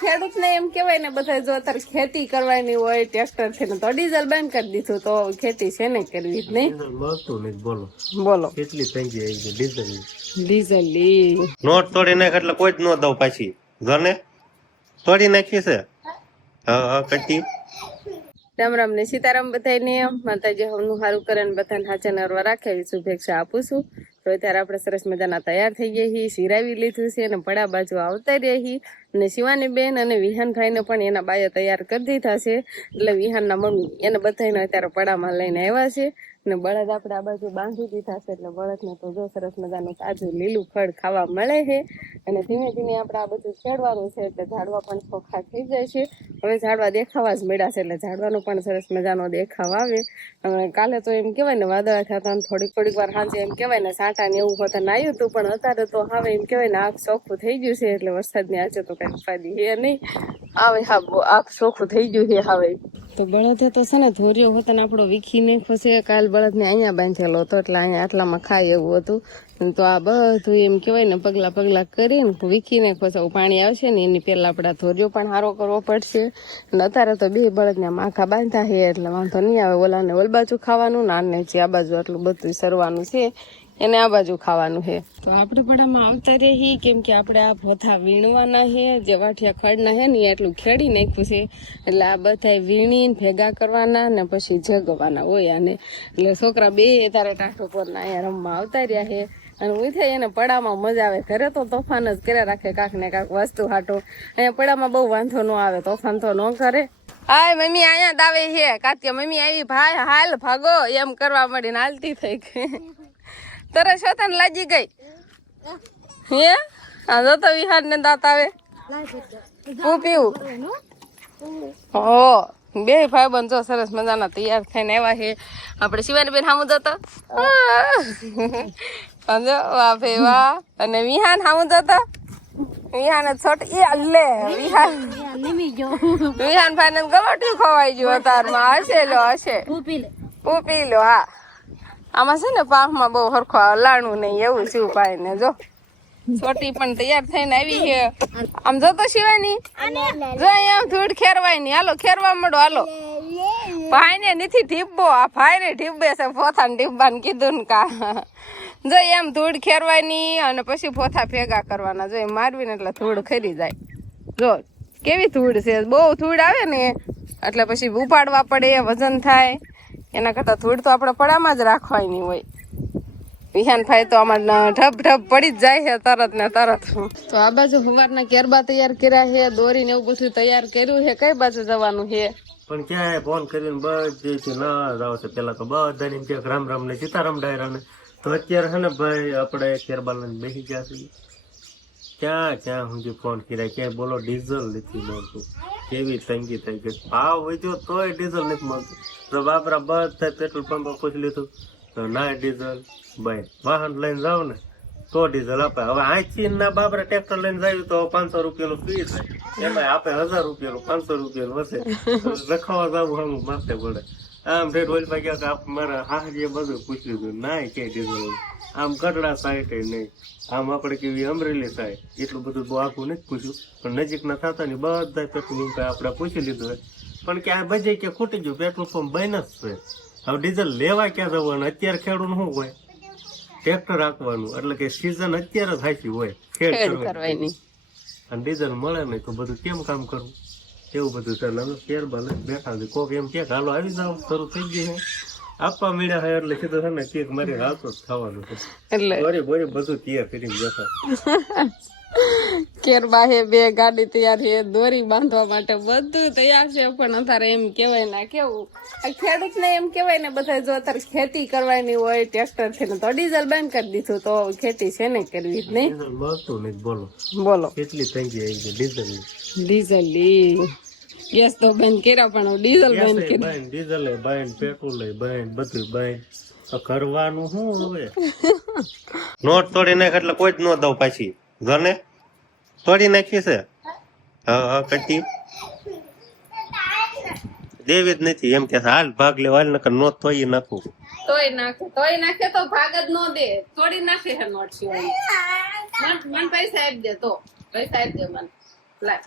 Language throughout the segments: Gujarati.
ખેડૂતને એમ કેવાય ને બધા જો અત્યારે ખેતી કરવાની હોય ટ્રેક્ટર છે ને તો ડીઝલ બંધ કરી દીધું તો ખેતી છે ને કરવી જ નહીં. મળતું નહીં. બોલો બોલો કેટલી તંગી આવી છે ડીઝલ ડીઝલ નોટ તોડી નાખ એટલે કોઈ જ ન દઉં પાછી ઘરને તોડી નાખી છે. હા કટી રામ રામ ને સીતારામ બધાને માતાજી હમનું સારું કરે ને બધાને હાચા નરવા રાખે એવી શુભેચ્છા આપું છું. તો અત્યારે આપણે સરસ મજાના તૈયાર થઈ ગયા છીએ, સિરાવી લીધું છે અને પડા બાજુ આવતા રહ્યા છીએ અને શિવાની બેન અને વિહાનભાઈને પણ એના બાયો તૈયાર કરી દીધા છે. એટલે વિહાનના મમ્મી એને બધાને અત્યારે પડામાં લઈને આવ્યા છે અને બળદ આપણે આ બાજુ બાંધી દીધા છે. એટલે બળદને તો જો સરસ મજાનું તાજું લીલું ખડ ખાવા મળે છે અને ધીમે ધીમે આપણે આ બધું ખેડવાનું છે એટલે ઝાડવા પણ ચોખ્ખા થઈ જાય છે. હવે ઝાડવા દેખાવા જ મળ્યા છે એટલે ઝાડવાનો પણ સરસ મજાનો દેખાવ આવે. કાલે તો એમ કહેવાય ને વાદળા થતા થોડીક વાર સાંજે એમ કહેવાય ને સાંટા ને એવું હોતા આવ્યું હતું, પણ અત્યારે તો હવે એમ કહેવાય ને આંખ ચોખ્ખું થઈ ગયું છે એટલે વરસાદની આજે તો કઈ ઉપાધિ હે નહીં. આવે હા આંખ ચોખ્ખું થઈ ગયું છે હવે. તો બળદે તો છે ને ધોર્યો હોતા ને આપણો વીખીને ખસે. કાલ બળદને અહીંયા બાંધેલો હતો એટલે અહીંયા આટલામાં ખાય એવું હતું. તો આ બધું એમ કહેવાય ને પગલા કરીને વીખીને ખસે પાણી આવશે ને એની પહેલા આપણે ધોર્યો પણ સારો કરવો પડશે. અને અત્યારે તો બે બળદને માખા બાંધા છે એટલે વાંધો નહીં આવે. ઓલાને ઓલ બાજુ ખાવાનું નાને જે આ બાજુ આટલું બધું સરવાનું છે એને આ બાજુ ખાવાનું છે. તો આપણે પડામાં આવતા રહી કેમ કે આપણે આ ભોથા વીણવાના છે. જે વાઠિયા ખડના છે ને એટલું ખેડી નાખ્યું છે એટલે આ બધા વીણીને ભેગા કરવાના ને પછી જગવાના હોય આને. એટલે છોકરા બે તારે ટાટો પરના અહીંયા રમવા આવતા રહ્યા છે અને ઉઠાઈ એને પડામાં મજા આવે. ઘરે તો તોફાન જ કર્યા રાખે કાંક ને કાંક વસ્તુ હાટો. અહીંયા પડામાં બહુ વાંધો ન આવે, તોફાન તો ન કરે. હાય મમ્મી અહીંયા દાવે છે કાત્યા મમ્મી આવી ભાઈ હાલ ભાગો એમ કરવા મળીને હાલતી થઈ ગઈ. તરસ તને લાગી ગઈ હે? હા જો તો વિહાર ને દાંત આવે હું પીવું. હો બે ભાઈ બંધ જો સરસ મજાના તૈયાર થઈને આવ્યા છે. આપણે શિવાની બેન સામું જતો વાહ ભાઈ વાહ. અને વિહાન સામું જતો વિહાન છોટ લે વિહાન ભાઈ ને ગલોટી ખવાઈ ગયું અતારમાં હશે પૂપી લો. હા આમાં છે ને પાકમાં બહુ હરખો લાણું નહીં એવું શું ભાઈ ને જો છોટી પણ તૈયાર થઈને આવી છે. આમ જો તો શિવાની જો અહીંયા ધૂળ ખેરવાય નહીં. હાલો ખેરવા મળો હાલો. ભાઈ ને નથી ઢીબો આ ભાઈ ને ઢીબે છે પોથા ને ઢીબા ને કીધું ને કા જો એમ ધૂળ ખેરવાની અને પછી પોથા ભેગા કરવાના. જો એમ મારવી ને એટલે ધૂળ ખરી જાય. જો કેવી ધૂળ છે, બહુ ધૂળ આવે ને એટલે પછી ઉપાડવા પડે, વજન થાય. એના કરતા ધૂળ તો આપણે પડામાં જ રાખવાની હોય. વિહાનભાઈ તો આમાં ઢબ પડી જ જાય છે તરત ને તરત. તો આ બાજુ સવારના કેરબા તૈયાર કર્યા છે, દોરીને એવું બધું તૈયાર કર્યું છે. કઈ બાજુ જવાનું છે? પણ ક્યાંય ફોન કરીને બધી ના જાવ છે. પેલા તો બધાને કે રામ રામ ને સીતારામ ડાયરા ને. તો અત્યારે છે ને ભાઈ આપણે કેરબા લઈને બેસી ગયા છીએ. ક્યાં સુધી ફોન કર્યા ક્યાંય બોલો ડીઝલ નથી મળતું. કેવી તંગી થઈ ગઈ. ભાવ વધ્યો તોય ડીઝલ નથી મળતું. તો બાપરા બધા પેટ્રોલ પંપ પૂછી લીધું તો ના ડીઝલ ભાઈ વાહન લઈને જાવ ને તો ડીઝલ આપે. હવે આથી ના બાપરા ટ્રેક્ટર લઈને જાય તો 500 રૂપિયાનું ફી થાય. એમાં આપે 1000 રૂપિયાનું 500 રૂપિયાનું હશે. લખાવા જવું આમ માથે પડે. આમ રેડ ઓઇલ માં ગયા આપ મારા હાજરી બધું પૂછી લીધું ના કે ડીઝલ આમ કટડા સાઈડ નહીં. આમ આપણે કેવી અમરેલી સાઈડ એટલું બધું બહુ આખું નથી પૂછ્યું પણ નજીક ના થતા ને બધા પેટ્રોલ આપણે પૂછી લીધું હોય. પણ કે આ બજે કે ખૂટી ગયું પેટ્રોલ પંપ બંધ જ છે. હવે ડીઝલ લેવા ક્યાં જવાનું? અત્યારે ખેડૂત શું હોય ટ્રેક્ટર રાખવાનું એટલે કે સીઝન અત્યારે જ હાચી હોય ખેડ કરવાની અને ડીઝલ મળે નહીં તો બધું કેમ કામ કરવું? એવું બધું ચાલે. હવે કેરબા લઈને બેઠા છે. કોક એમ કે હાલો આવી જાવ શરૂ થઈ ગઈ છે આપવા મળ્યા હોય એટલે સીધું છે ને કેક મારી હાલતો જ ખાવાનું છે. એટલે બોરી બધું તૈયાર કરીને બેઠા. કેરબા હે બે ગાડી તૈયાર છે, દોરી બાંધવા માટે બધું તૈયાર છે. પણ અત્યારે એમ કેવાય ને કેવું ખેડૂત ને એમ કેવાય ને બધા જો અત્યારે ખેતી કરવાની હોય ટ્રેક્ટર છે ને તો ડીઝલ બંધ કરી દીધું તો ખેતી છે ને કરવી જ નહીં. મળતું નહીં. બોલો કેટલી તંગી આવી છે ડીઝલ ગેસ તો બંધ કર્યા પણ ડીઝલ બંધ કર્યું. ડીઝલ બંધ, પેટ્રોલ બંધ, બધું બંધ. કરવાનું શું હવે? નોટ તોડી નાખ એટલે કોઈ જ ન દઉં પાછી ઘરને તોડી નાખી છે. હા કટી દેવી જ નથી એમ કે હાલ ભાગ લેવા હાલ નકર નોટ તોય નાખું. તોય નાખે તો ભાગ જ ન દે. તોડી નાખે છે નોટ સિવાય. મન પૈસા આપી દે તો પૈસા આપી દે મન. લાય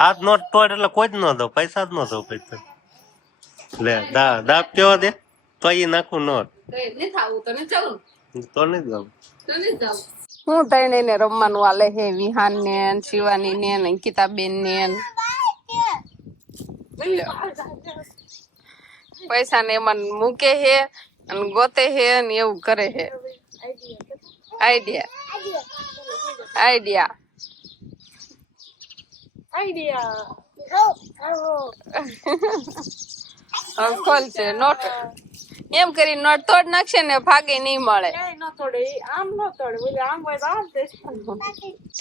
હાથ નોટ તોડ એટલે કોઈ જ ન દો, પૈસા જ ન દો પૈસા. લે દાબ કેવો દે તો એ નાખું નોટ તો નહીં દઉં. હું તઈને ને રમવાનું આલે હે, વિહાન ને શિવાની ને અંકિતાબેન ને પૈસા ને એમાં મૂકે હે અને ગોતે હે ને એવું કરે હે. આઈડિયા ખોલ છે નોટ એમ કરી નોટ તોડ નાખશે ને ભાગે નહીં મળે.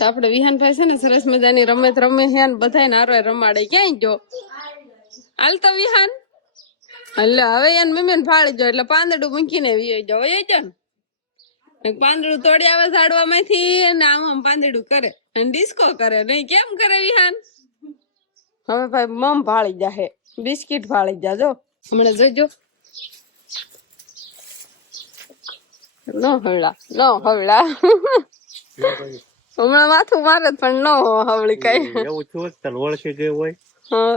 આપડે વિહાનભાઈ છે ને સરસ મજાની રમત રમે છે ને બધાને હારો રમાડે. ક્યાંય જો હાલ તો વિહાન એટલે હવે એને મમ્મી ફાળી જો એટલે પાંદડું મૂકીને વી જાવ એ જો ને પાંદડું તોડી આવે ઝાડવામાંથી ને આમ પાંદડું કરે અને ડિસ્કો કરે નહીં. કેમ કરે વિહાન? હવે ભાઈ મમ ફાળી જાહે, બિસ્કિટ ફાળી જાજો હમણાં જોઈજો. નો હવળા હમણાં માથું મારે પણ નો હવળી કઈ એવું છું તને ઓળખી ગયું હોય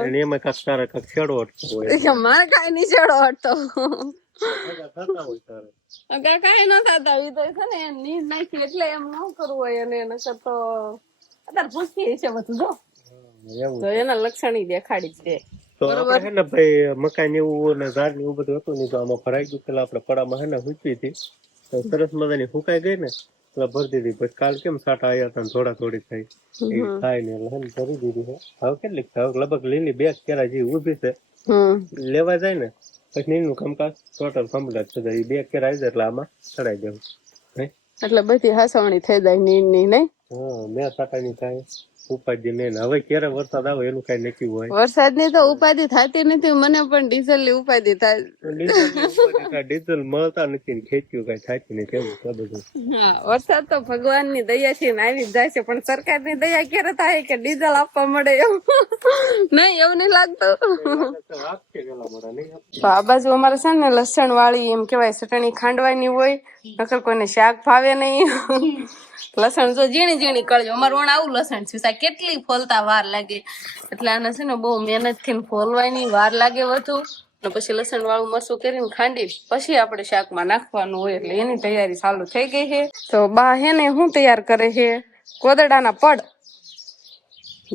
અને એમાં કાક તારા કાક છેડો અટતો હોય. મારે કઈ નહીં છેડો અટતો થતા કઈ ન થતા એ તો છે ને નીર નાખી એટલે એમ ન કરવું હોય અને એને કરતો અત્યારે પૂછતી છે બધું જો તો એના લક્ષણ દેખાડી જ દે. તો આપણે હે ને ભાઈ મકાન એવું ને ઝાડ ને એવું બધું હતું ને તો આમાં ભરાઈ ગયું. પેલા આપણે પડામાં હે ને હુકવી હતી તો સરસ મજાની હુકાઈ ગઈ ને એટલે ભરી દીધી. પછી કાલ કેમ સાટા આવ્યા હતા થોડા થોડી થઈ એ થાય ને એટલે હે ભરી દીધી છે. હવે કેટલીક હવે લગભગ લીલી બે કેરા જેવી ઉભી છે લેવા જાય ને પછી નીરનું કામકાજ ટોટલ કમ્પ્લીટ થઈ જાય. એ બે કેરા આવી જાય એટલે આમાં ચડાઈ દેવું એટલે બધી હાસવણી થઈ જાય નીર ની નહીં. હા બે સાટાની થાય ઉપાધિ નહીં. હવે ક્યારે વરસાદ આવે એનું કઈ નક્કી હોય. વરસાદ ની તો ઉપાધિ થતી નથી. મને પણ ડીઝલ ની ઉપાધિ થાય. ડીઝલ મળતા નથી ને ખેંચ્યું કઈ થતી નથી એવું બધું. હા વરસાદ તો ભગવાન ની દયા છે ને આવી જ જાય છે પણ સરકાર ની દયા ક્યારે થાય કે ડીઝલ આપવા મળે એવું નહીં એવું નહીં લાગતું. આ બાજુ અમારે છે ને લસણ વાળી એમ કેવાય ચટણી ખાંડવાની હોય નકર કોઈને શાક ભાવે નહીં. લસણ જો ઝીણી ઝીણી કળજો. અમારું વણ આવું લસણ છે કેટલી ફોલતા વાર લાગે એટલે આને છે ને બહુ મહેનત થી ફોલવાની વાર લાગે વધુ ને પછી લસણ વાળું મરચું કરીને ખાંડી પછી આપણે શાકમાં નાખવાનું હોય એટલે એની તૈયારી ચાલુ થઈ ગઈ છે. તો બા હે ને શું તૈયાર કરે છે ગોદડાના પડ.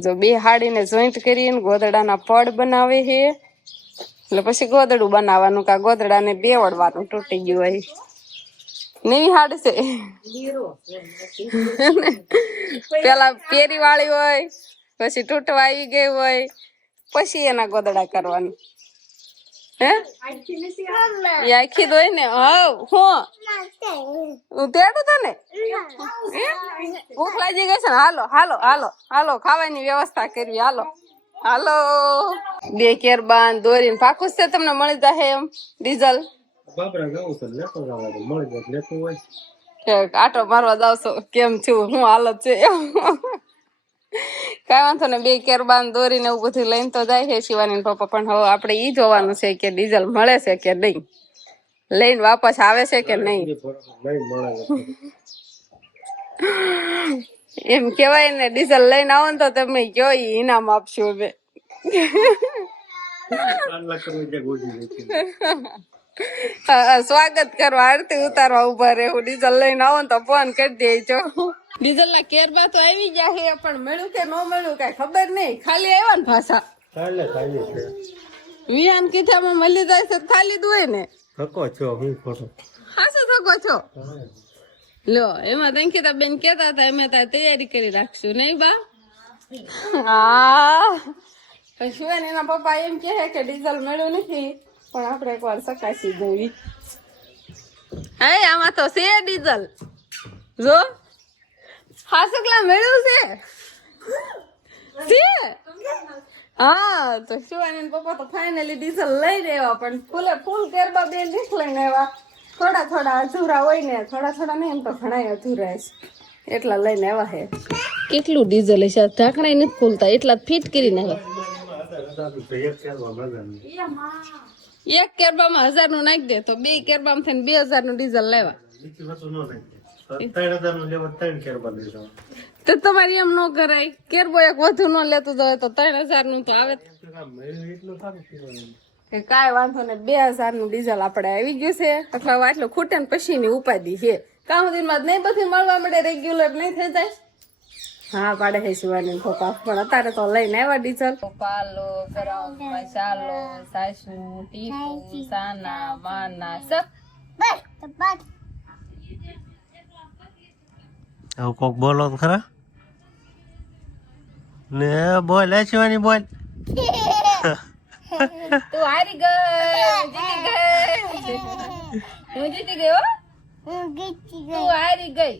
જો બે હાડીને જોઈન્ટ કરીને ગોદડાના પડ બનાવે છે એટલે પછી ગોદડું બનાવવાનું કા ગોદડાને બેવડવાનું તૂટી ગયું હોય. નવી હાડ છે પેલા પેરી વાળી હોય પછી તૂટવા આવી ગઈ હોય પછી એના ગોદડા કરવાનું. હે આખી હોય ને હું તેડું તને ભૂખ લાગી ગઈ છે ને. હાલો હાલો હાલો હાલો ખાવાની વ્યવસ્થા કરવી. હાલો હાલો બે કેરબાન દોરીને પાકું છે તમને મળી જશે એમ ડીઝલ. આટો મારવા જાવશો કેમ છું હું હાલત છે એમ કઈ વાંધો ને. બે કેરબાન દોરીને એવું બધું લઈને તો જાય છે શિવાની પપ્પા પણ હવે આપણે ઈ જોવાનું છે કે ડીઝલ મળે છે કે નહીં, લઈને વાપસ આવે છે કે નહીં. એમ કેવાય ને ડીઝલ લઈને આવો ને તો તમે કયો ઇનામ આપશો હવે. સ્વાગત કરવા આરતી ઉતારવા ઉભા રહેવું. ડીઝલ લઈને આવો ને તો ફોન કરી દેજો. ડીઝલ ના કેરબા તો આવી ગયા છે પણ મળ્યું કે ન મળ્યું કઈ ખબર નહીં. ખાલી આવ્યા ને ભાષા વિહાન કીધામાં મળી જાય છે ખાલી જ હોય ને. થકો છો હું ખોટો હાસો થકો છો લો. એમાં અંકિતા બેન કેતા હતા અમે તાર તૈયારી કરી રાખશું નહીં બા. હા શિવાની એના પપ્પા એમ કે કે ડીઝલ મળ્યું નથી પણ આપણે એકવાર ચકાસી જોવી. હે આમાં તો છે ડીઝલ જો હાસુકલા મળ્યું છે. હા તો શિવાની પપ્પા તો ફાઇનલી ડીઝલ લઈ રહેવા પણ ફૂલ ગરબા બે લીખ લઈને આવ્યા. થોડા થોડા અધૂરા હોય ને થોડા થોડા નહીં એમ તો ઘણા અધૂરા છે એટલા લઈને આવ્યા છે. કેટલું ડીઝલ છે ઢાંકણા નથી ખોલતા એટલા ફિટ કરીને આવ્યા. એક કેરબામાં 1000 નું નાખી દે તો બે કેરબામાં થઈને 2000 નું ડીઝલ લેવા. 3000 તો તમારી એમ ન કરાય કેરબો એક વધુ ન લેતું જાય તો 3000 નું તો આવે કે કાંઈ વાંધો ને 2000 નું ડીઝલ આપણે આવી ગયું છે એટલે હવે આટલું ખૂટે ને પછી ની ઉપાધિ છે કામ દિનમાં નહીં બધી મળવા મળે રેગ્યુલર નહીં થઈ જાય હા પાડે છે શિવાની પપ્પા પણ અત્યારે તો લઈને આવ્યા ડીઝલ પાલો ગરમ મસાલો સાસુ ટીપુ સાના માના સબ હવે કોક બોલો તો ખરા ને બોલ એ શિવાની બોલ તું હારી ગઈ હું જીતી ગઈ હો તું હારી ગઈ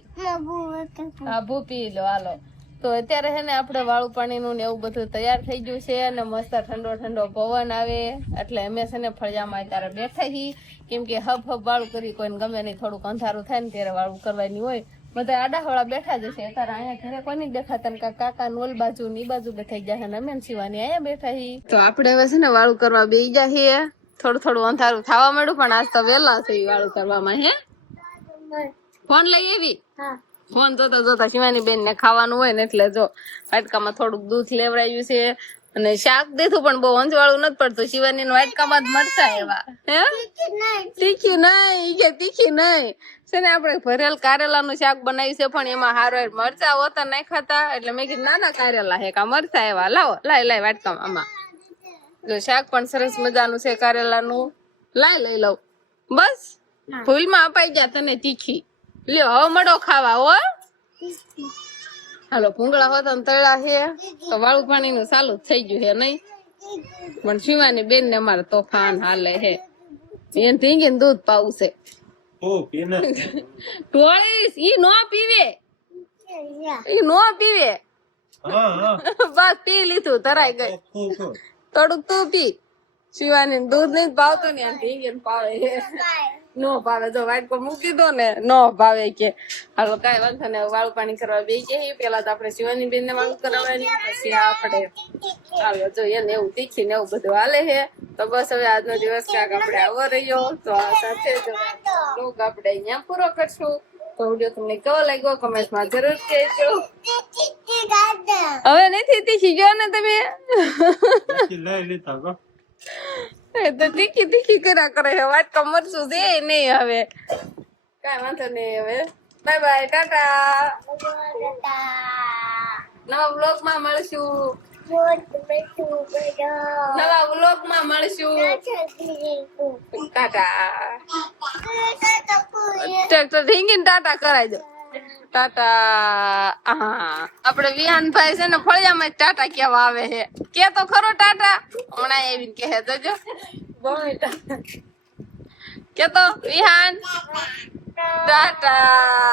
હા ભૂપી લો હાલો તો અત્યારે છે ને આપણે વાળું પાણીનું ને એવું બધું તૈયાર થઈ ગયું છે અને મસ્ત ઠંડો ઠંડો પવન આવે એટલે અમે છે ને ફળિયામાં અત્યારે બેઠા છીએ કેમ કે હબ વાળું કરી કોઈને ગમે નહીં થોડુંક અંધારું થાય ને ત્યારે વાળું કરવાની હોય બધા આડાવાળા બેઠા જશે અત્યારે અહીંયા ઘરે કોઈ નહીં દેખાતા ને કાકા નોલ બાજુ ની બાજુ બેઠા ગયા ને અમે શિવાની અહીંયા બેઠા છીએ તો આપણે હવે છે ને વાળું કરવા બેસી જઈએ થોડું થોડું અંધારું થવા માંડ્યું પણ આજ તો વહેલા છે વાળું કરવામાં હે ફોન લઈ આવી ફોન જોતા જોતા શિવાની બેન ને ખાવાનું હોય ને એટલે જો વાટકામાં થોડુંક દૂધ લેવડાવ્યું છે અને શાક દીધું પણ બહુ અંજવાળું નથી પડતું શિવાની વાટકામાં જ મરતા એવા હે તીખી નહીં કે તીખી નહીં છે ને આપણે ભરેલ કારેલાનું શાક બનાવ્યું છે પણ એમાં હારો મરચા હોતા નહીં ખાતા એટલે મેં કીધું નાના કારેલા હે કા મરચા એવા લાવો લાય વાટકામાં આમાં જો શાક પણ સરસ મજાનું છે કારેલાનું લઈ લઉં બસ ભૂલમાં અપાઈ ગયા તને તીખી લ્યો હવે મળો ખાવા હો હાલો ભૂંગળા હોતા ને તળા છે તો વાળું પાણી નું ચાલુ થઈ ગયું છે નહીં પણ શિવાની બેન ને અમારે તોફાન હાલે હે એને ઢીંગીને દૂધ પાવું છે ઢોળીશ ઈ નો પીવે બસ પી લીધું તરાઈ ગઈ થોડુંક તું પી શિવાની દૂધ નહીં ભાવતું ને ઢીંગીને પાવે નો ભાવે જો વાટકો મૂકી દો ને નો ભાવે કે હાલો કઈ વાંધો ને વાળું પાણી કરવા બે કે પેલા તો આપણે શિવાની બેન ને વાળું કરાવવાની પછી આપણે હાલો જો એને એવું તીખી ને એવું બધું હાલે છે તો બસ હવે આજનો દિવસ ક્યાંક આપણે આવો રહ્યો તો આ સાથે જ લોક આપણે અહીંયા પૂરો કરશું તો વિડીયો તમને કેવો લાગ્યો કમેન્ટમાં જરૂર કહેજો હવે નથી તીખી ગયો ને તમે તો તીખી કર્યા કરે છે વાત કમરશું છે નહીં હવે કઈ વાંધો નહીં હવે બાય બાય ટાટા નવા વ્લોગ માં મળશું ટાટા ઢીંગીને ટાટા કરાઈ દો ટાટા હા આપડે વિહાનભાઈ છે ને ફળિયામાં ટાટા કેવા આવે છે કે તો ખરો ટાટા હમણાં એવી કહે જો કે તો વિહાન ટાટા